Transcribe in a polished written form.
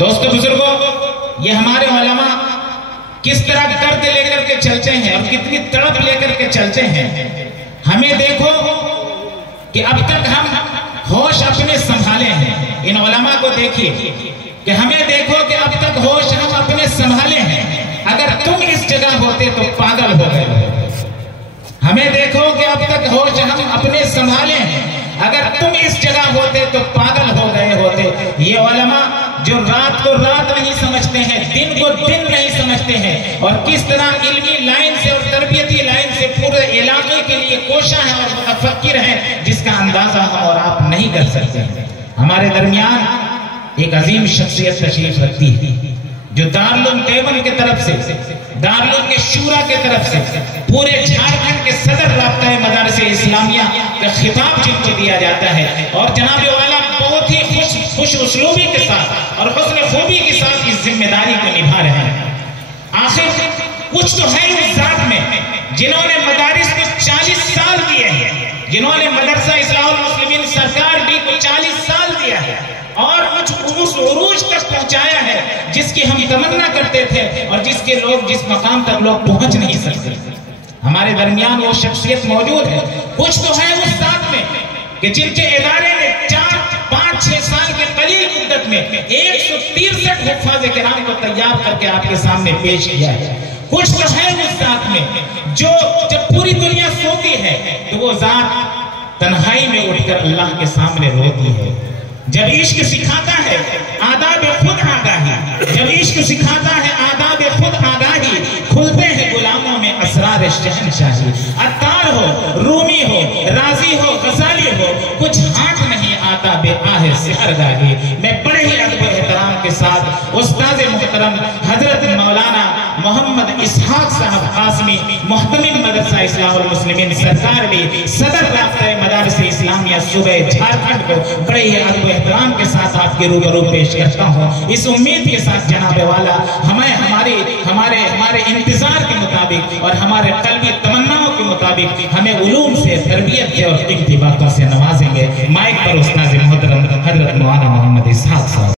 دوستو بزرگوں، یہ ہمارے علماء کس طرح درد لے کر کے چلتے ہیں اور کتنی تڑپ لے کر کے چلتے ہیں۔ ہمیں دیکھو کہ اب تک ہم ہوش اپنے سنبھالے ہیں۔ ان علماء کو دیکھیے کہ ہمیں دیکھو کہ اب تک ہوش ہم اپنے سنبھالے ہیں۔ اگر تم اس جگہ ہوتے تو پاگل ہو گئے۔ ہمیں دیکھو کہ اب تک ہوش ہم اپنے سنبھالے ہیں، اگر تم اس جگہ ہوتے تو پاگل ہو گئے ہوتے۔ یہ علماء جو رات کو رات نہیں سمجھتے ہیں، دن کو دن نہیں سمجھتے ہیں، اور کس طرح علمی لائن سے اور تربیتی لائن سے پورے علاقے کے لیے کوشاں ہیں اور متفکر ہیں، جس کا اندازہ ہم اور آپ نہیں کر سکتے ہیں۔ ہمارے درمیان ایک عظیم شخصیت تشریف رکھتی ہے جو دارالعلوم دیوبند کی طرف سے، دارالعلوم کے شورا کی طرف سے پورے جھارکھنڈ کے صدر رابطہ مدارس اسلامیہ کا خطاب جن کو دیا جاتا ہے، اور جناب والا بہت ہی خوش اسلوبی کے ساتھ اور حسن خوبی کے ساتھ اس ذمہ داری کو نبھا رہے ہیں۔ آخر کچھ تو ہے اس ذات میں جنہوں نے مدارس کو 40 سال دیے ہیں، جنہوں نے مدرسہ اصلاح المسلمین سرکار ڈی کو 40 سال دیا ہے اور اس عروج تک پہنچایا ہے جس کی ہم تمنا کرتے تھے اور جس مقام تک لوگ پہنچ نہیں سکتے۔ ہمارے درمیان وہ شخصیت موجود ہے۔ کچھ تو ہے اس ذات میں کہ جن کے ادارے نے 4، 5، 6 سال کے قلیل مدت میں 163 حفاظ کرام کو تیار کر کے آپ کے سامنے پیش کیا ہے۔ کچھ تو ہے اس ذات میں جو جب پوری دنیا سوتی ہے تو وہ ذات تنہائی میں اٹھ کر اللہ کے سامنے روتی ہے۔ جب عشق سکھاتا ہے آداب خود آگاہی، جب عشق سکھاتا ہے آداب خود آگاہی، کھلتے ہیں غلاموں میں اسرار شہنشاہی۔ عطار ہو، رومی ہو، رازی ہو، غزالی ہو، کچھ ہاتھ نہیں آتا بے آہ سحرگاہی۔ میں بڑے ہی ادب و احترام کے ساتھ استاد محترم حضرت مولانا محمد اسحاق صاحب قاسمی محتمل مدرسہ اصلاح المسلمین سرکار لی صدر رابطہ مدارس اسلامیہ صوبہ جھارکھنڈ کو بڑے ہی ادب و احترام کے ساتھ آپ کے روبرو پیش کرتا ہوں، اس امید کے ساتھ جناب والا ہمارے انتظار کے مطابق اور ہمارے قلبی تمناؤں کے مطابق ہمیں علوم سے، تربیت سے اور اقتباسوں سے نوازیں گے۔ مائک پر استاد محترم حضرت مولانا محمد اسحاق صاحب۔